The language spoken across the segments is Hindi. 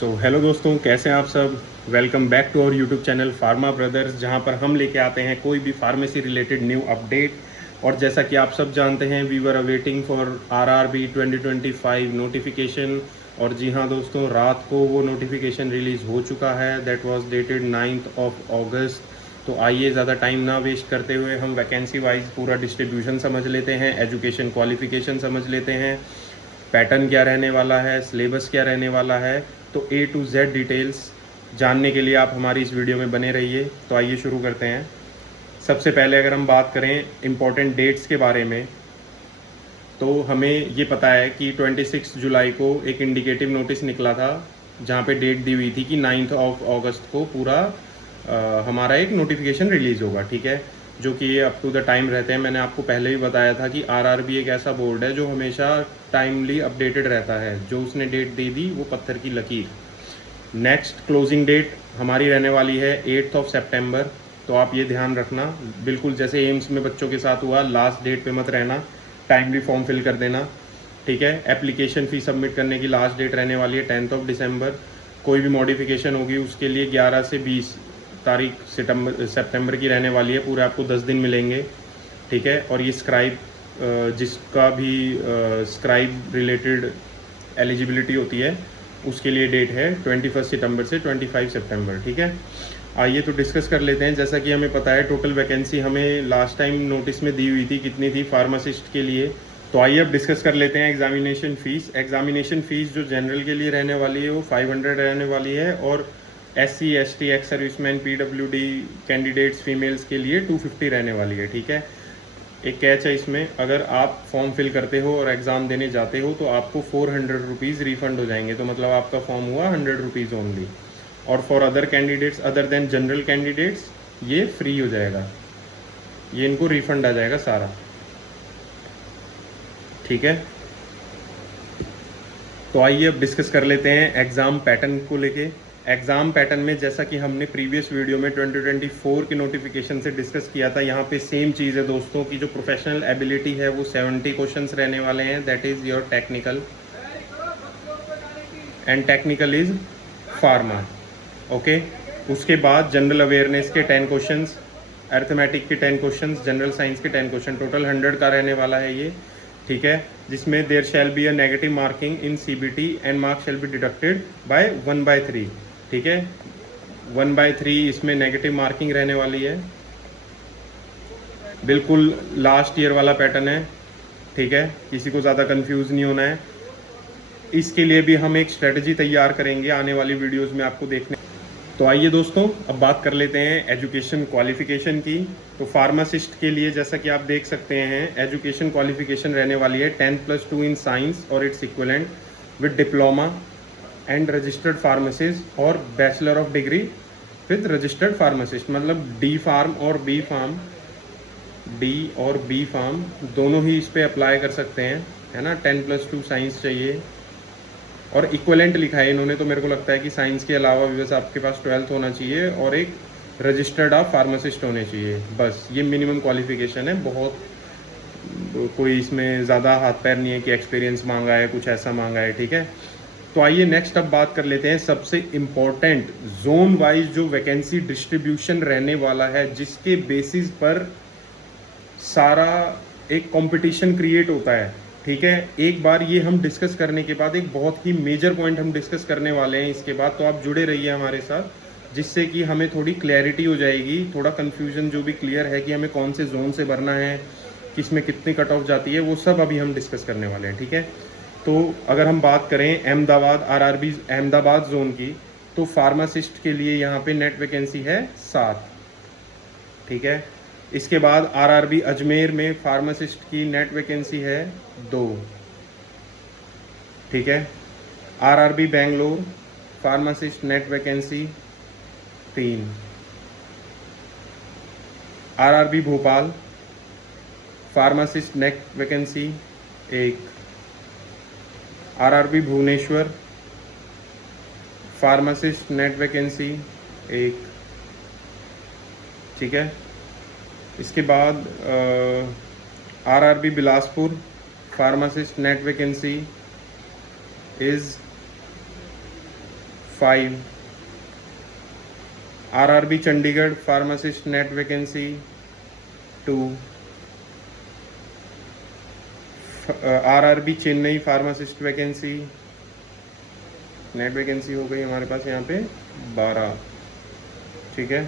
तो हेलो दोस्तों, कैसे हैं आप सब। Welcome back to our YouTube channel pharma brothers, जहां पर हम लेके आते हैं कोई भी फार्मेसी रिलेटेड न्यू अपडेट। और जैसा कि आप सब जानते हैं, we were awaiting for RRB 2025 notification. और जी हाँ दोस्तों, रात को वो नोटिफिकेशन रिलीज़ हो चुका है। That was dated 9th of August। तो आइए ज़्यादा टाइम ना वेस्ट करते हुए हम वैकेंसी वाइज पूरा डिस्ट्रीब्यूशन समझ लेते हैं, एजुकेशन क्वालिफिकेशन समझ लेते हैं, पैटर्न क्या रहने वाला है, सिलेबस क्या रहने वाला है। तो A to Z डिटेल्स जानने के लिए आप हमारी इस वीडियो में बने रहिए। तो आइए शुरू करते हैं। सबसे पहले अगर हम बात करें इम्पोर्टेंट डेट्स के बारे में, तो हमें ये पता है कि 26 जुलाई को एक इंडिकेटिव नोटिस निकला था, जहाँ पे डेट दी हुई थी कि 9th of August को पूरा हमारा एक नोटिफिकेशन रिलीज़ होगा। ठीक है, जो कि ये अप टू द टाइम रहते हैं। मैंने आपको पहले भी बताया था कि आरआरबी एक ऐसा बोर्ड है जो हमेशा टाइमली अपडेटेड रहता है। जो उसने डेट दे दी वो पत्थर की लकीर। नेक्स्ट क्लोजिंग डेट हमारी रहने वाली है 8th of September। तो आप ये ध्यान रखना, बिल्कुल जैसे एम्स में बच्चों के साथ हुआ, लास्ट डेट पे मत रहना, टाइमली फॉर्म फिल कर देना। ठीक है, एप्लीकेशन फ़ी सबमिट करने की लास्ट डेट रहने वाली है 10th of December। कोई भी मॉडिफिकेशन होगी उसके लिए 11 से 20 तारीख सितंबर की रहने वाली है। पूरे आपको 10 दिन मिलेंगे। ठीक है, और ये स्क्राइब जिसका भी स्क्राइब रिलेटेड एलिजिबिलिटी होती है उसके लिए डेट है 21 सितंबर से 25 सितंबर। ठीक है, आइए तो डिस्कस कर लेते हैं। जैसा कि हमें पता है टोटल वैकेंसी हमें लास्ट टाइम नोटिस में दी हुई थी, कितनी थी फार्मासिस्ट के लिए। तो आइए अब डिस्कस कर लेते हैं एग्जामिनेशन फ़ीस। एग्जामिनेशन फ़ीस जो जनरल के लिए रहने वाली है वो 500 रहने वाली है, और SC ST ex serviceman PWD candidates females के लिए 250 रहने वाली है। ठीक है, एक कैच है इसमें, अगर आप फॉर्म फिल करते हो और एग्ज़ाम देने जाते हो तो आपको 400 रुपीज़ रिफंड हो जाएंगे। तो मतलब आपका फॉर्म हुआ 100 रुपीज़ ओनली। और for other candidates other than general candidates ये फ्री हो जाएगा, ये इनको रिफंड आ जाएगा सारा। ठीक है, तो आइए अब डिस्कस कर लेते हैं एग्ज़ाम पैटर्न को लेके। एग्ज़ाम पैटर्न में जैसा कि हमने प्रीवियस वीडियो में 2024 के नोटिफिकेशन से डिस्कस किया था, यहाँ पे सेम चीज़ है दोस्तों की जो प्रोफेशनल एबिलिटी है वो 70 क्वेश्चंस रहने वाले हैं। That is your technical, and technical is pharma. Okay, उसके बाद जनरल अवेयरनेस के 10 क्वेश्चंस, अर्थमेटिक के 10 क्वेश्चंस, जनरल साइंस के 10 क्वेश्चन, टोटल 100 का रहने वाला है ये। ठीक है, जिसमें there shall be a negative marking in CBT and marks shall be deducted by 1/3। ठीक है, 1/3 इसमें नेगेटिव मार्किंग रहने वाली है। बिल्कुल लास्ट ईयर वाला पैटर्न है। ठीक है, किसी को ज़्यादा कंफ्यूज नहीं होना है। इसके लिए भी हम एक स्ट्रेटजी तैयार करेंगे आने वाली वीडियोस में आपको देखने। तो आइए दोस्तों अब बात कर लेते हैं एजुकेशन क्वालिफिकेशन की। तो फार्मासिस्ट के लिए जैसा कि आप देख सकते हैं एजुकेशन क्वालिफिकेशन रहने वाली है 10+2 इन साइंस और its equivalent with diploma and registered pharmacist और bachelor of degree with registered pharmacist. मतलब डी फार्म और बी फार्म दोनों ही इस पर अप्लाई कर सकते हैं, है ना। 10+2 साइंस चाहिए और इक्वलेंट लिखा है इन्होंने, तो मेरे को लगता है कि साइंस के अलावा भी बस आपके पास 12th होना चाहिए और एक रजिस्टर्ड आप फार्मासिस्ट होने चाहिए। बस ये मिनिमम क्वालिफिकेशन है। बहुत कोई इसमें ज़्यादा हाथ पैर नहीं है कि एक्सपीरियंस मांगा है, कुछ ऐसा मांगा है। ठीक है, तो आइए नेक्स्ट अब बात कर लेते हैं सबसे इम्पोर्टेंट जोन वाइज जो वैकेंसी डिस्ट्रीब्यूशन रहने वाला है, जिसके बेसिस पर सारा एक कंपटीशन क्रिएट होता है। ठीक है, एक बार ये हम डिस्कस करने के बाद एक बहुत ही मेजर पॉइंट हम डिस्कस करने वाले हैं इसके बाद। तो आप जुड़े रहिए हमारे साथ, जिससे कि हमें थोड़ी क्लैरिटी हो जाएगी, थोड़ा कन्फ्यूजन जो भी क्लियर है कि हमें कौन से जोन से भरना है, किस में कितनी कट ऑफ जाती है, वो सब अभी हम डिस्कस करने वाले हैं। ठीक है, तो अगर हम बात करें अहमदाबाद आरआरबी अहमदाबाद जोन की, तो फार्मासिस्ट के लिए यहाँ पे नेट वैकेंसी है 7। ठीक है, इसके बाद आरआरबी अजमेर में फार्मासिस्ट की नेट वैकेंसी है 2। ठीक है, RRB Bangalore pharmacist net vacancy 3। RRB Bhopal pharmacist net vacancy 1। RRB Bhubaneswar pharmacist net vacancy 1। ठीक है, इसके बाद RRB Bilaspur pharmacist net vacancy is 5। RRB Chandigarh pharmacist net vacancy 2। RRB Chennai pharmacist vacancy net vacancy हो गई हमारे पास यहाँ पे 12, ठीक है।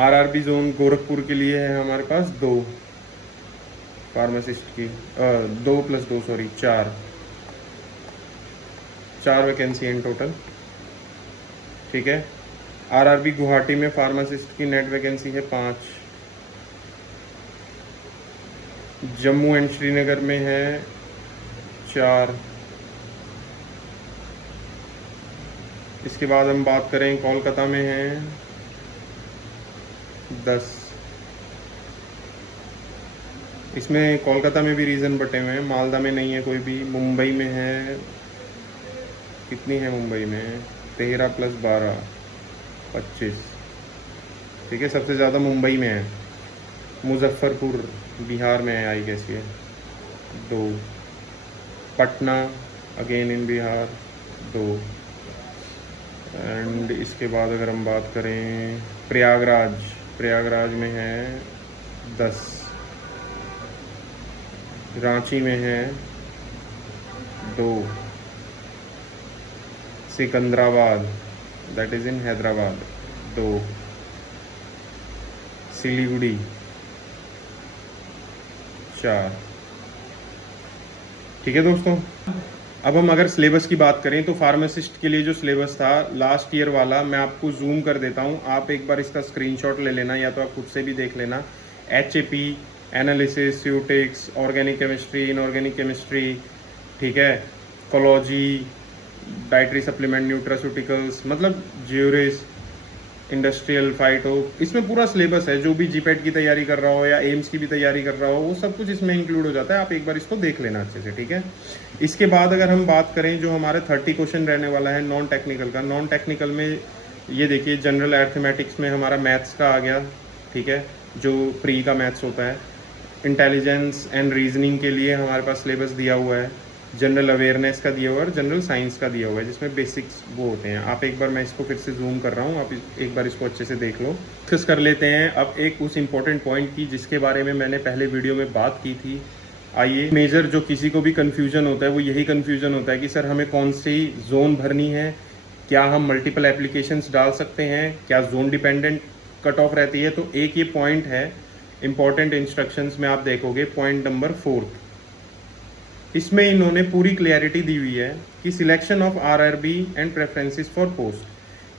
RRB जोन गोरखपुर के लिए है हमारे पास 2 फार्मासिस्ट की, 2 + 2 सॉरी 4 वैकेंसी इन टोटल, ठीक है। RRB गुवाहाटी में फार्मासिस्ट की नेट वैकेंसी है 5। जम्मू एंड श्रीनगर में है 4। इसके बाद हम बात करें कोलकाता में है 10। इसमें कोलकाता में भी रीजन बटे हुए हैं, मालदा में नहीं है कोई भी। मुंबई में है, कितनी है मुंबई में, 13 + 12 25, ठीक है। सबसे ज़्यादा मुंबई में है। मुजफ्फरपुर बिहार में है, आई गेस ये 2। Patna again in Bihar 2। And इसके बाद अगर हम बात करें प्रयागराज में है 10। रांची में है 2। Secunderabad that is in Hyderabad 2। Siliguri 4, ठीक है दोस्तों। अब हम अगर सिलेबस की बात करें तो फार्मासिस्ट के लिए जो सिलेबस था लास्ट ईयर वाला, मैं आपको जूम कर देता हूं, आप एक बार इसका स्क्रीनशॉट ले लेना, या तो आप खुद से भी देख लेना। HAP, एनालिसिस, स्यूटिक्स, ऑर्गेनिक केमिस्ट्री, इनऑर्गेनिक केमिस्ट्री, ठीक है, कोलॉजी, डाइटरी सप्लीमेंट, न्यूट्रास्यूटिकल्स, मतलब ज्यूरिस, इंडस्ट्रियल, फाइटो, इसमें पूरा सिलेबस है। जो भी जीपैट की तैयारी कर रहा हो या एम्स की भी तैयारी कर रहा हो, वो सब कुछ इसमें इंक्लूड हो जाता है। आप एक बार इसको देख लेना अच्छे से, ठीक है। इसके बाद अगर हम बात करें, जो हमारे 30 क्वेश्चन रहने वाला है नॉन टेक्निकल का, नॉन टेक्निकल में ये देखिए जनरल अर्थमेटिक्स में हमारा मैथ्स का आ गया, ठीक है, जो प्री का मैथ्स होता है। इंटेलिजेंस एंड रीजनिंग के लिए हमारे पास सिलेबस दिया हुआ है, जनरल अवेयरनेस का दिया हुआ है और जनरल साइंस का दिया हुआ है, जिसमें बेसिक्स वो होते हैं। आप एक बार, मैं इसको फिर से जूम कर रहा हूँ, आप एक बार इसको अच्छे से देख लो। डिस्कस कर लेते हैं अब एक उस इम्पोर्टेंट पॉइंट की जिसके बारे में मैंने पहले वीडियो में बात की थी। आइए, मेजर जो किसी को भी कन्फ्यूजन होता है वो यही कन्फ्यूजन होता है कि सर हमें कौन सी जोन भरनी है, क्या हम मल्टीपल एप्लीकेशंस डाल सकते हैं, क्या जोन डिपेंडेंट कट ऑफ रहती है। तो एक ये पॉइंट है इंपॉर्टेंट इंस्ट्रक्शंस में, आप देखोगे पॉइंट नंबर 4, इसमें इन्होंने पूरी क्लियरिटी दी हुई है कि selection of RRB and preferences for post,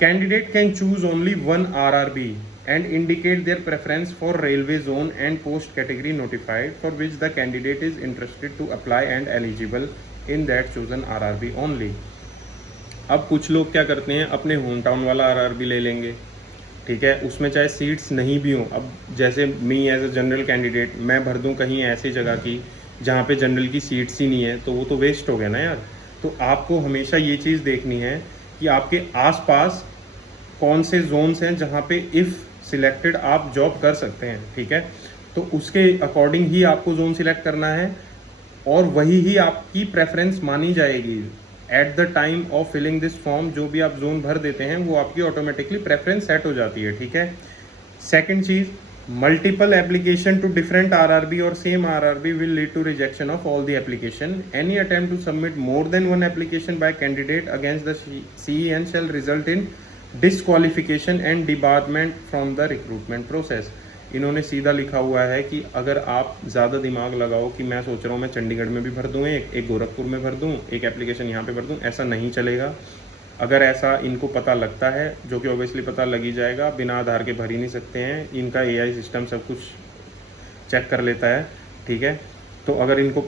candidate can choose only 1 RRB and indicate their preference for railway zone and post category notified for which the candidate is interested to apply and eligible in that chosen RRB only। अब कुछ लोग क्या करते हैं, अपने होम टाउन वाला RRB ले लेंगे, ठीक है, उसमें चाहे सीट्स नहीं भी हों। अब जैसे me as a general candidate मैं भर दूं कहीं ऐसी जगह की जहाँ पे जनरल की सीट्स ही नहीं है, तो वो तो वेस्ट हो गया ना यार। तो आपको हमेशा ये चीज़ देखनी है कि आपके आसपास कौन से जोन्स हैं जहाँ पे इफ़ सिलेक्टेड आप जॉब कर सकते हैं, ठीक है। तो उसके अकॉर्डिंग ही आपको जोन सिलेक्ट करना है और वही ही आपकी प्रेफरेंस मानी जाएगी at the time of filling this form. जो भी आप जोन भर देते हैं वो आपकी ऑटोमेटिकली प्रेफरेंस सेट हो जाती है, ठीक है। Second cheese, multiple application to different RRB or same RRB will lead to rejection of all the application. Any attempt to submit more than one application by candidate against the CEN shall result in disqualification and debarment from the recruitment process। इन्होंने सीधा लिखा हुआ है कि अगर आप ज़्यादा दिमाग लगाओ कि मैं सोच रहा हूँ मैं चंडीगढ़ में भी भर दूँ, एक गोरखपुर में भर दूँ, एक एप्लीकेशन यहाँ पे भर दूँ, ऐसा नहीं चलेगा। अगर ऐसा इनको पता लगता है, जो कि ऑब्वियसली पता लग ही जाएगा, बिना आधार के भर ही नहीं सकते हैं, इनका AI सिस्टम सब कुछ चेक कर लेता है, ठीक है। तो अगर इनको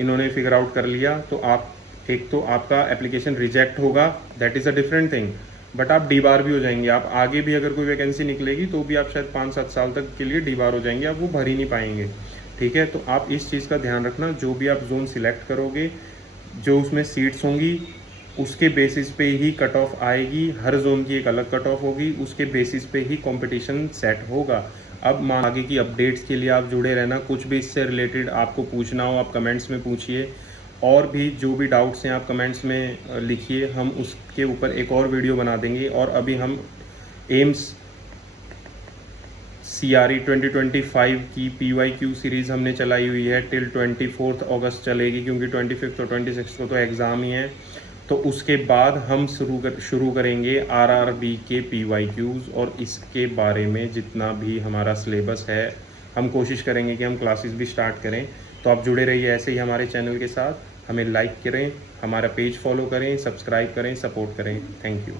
इन्होंने फिगर आउट कर लिया तो आप, एक तो आपका एप्लीकेशन रिजेक्ट होगा, that is a different thing, but आप डीबार भी हो जाएंगे। आप आगे भी अगर कोई वैकेंसी निकलेगी तो भी आप शायद 5-7 साल तक के लिए डीबार हो जाएंगे, आप वो भर ही नहीं पाएंगे, ठीक है। तो आप इस चीज़ का ध्यान रखना, जो भी आप जोन सिलेक्ट करोगे, जो उसमें सीट्स होंगी उसके बेसिस पे ही कट ऑफ आएगी। हर जोन की एक अलग कट ऑफ होगी, उसके बेसिस पे ही कंपटीशन सेट होगा। अब आगे की अपडेट्स के लिए आप जुड़े रहना, कुछ भी इससे रिलेटेड आपको पूछना हो आप कमेंट्स में पूछिए, और भी जो भी डाउट्स हैं आप कमेंट्स में लिखिए, हम उसके ऊपर एक और वीडियो बना देंगे। और अभी हम एम्स CRE 2025 की PYQ सीरीज़ हमने चलाई हुई है टिल 24 अगस्त चलेगी, क्योंकि 25 और 26 को तो एग्ज़ाम ही है। तो उसके बाद हम शुरू करेंगे RRB के PYQs, और इसके बारे में जितना भी हमारा सिलेबस है हम कोशिश करेंगे कि हम क्लासेस भी स्टार्ट करें। तो आप जुड़े रहिए ऐसे ही हमारे चैनल के साथ, हमें लाइक करें, हमारा पेज फॉलो करें, सब्सक्राइब करें, सपोर्ट करें। Thank you.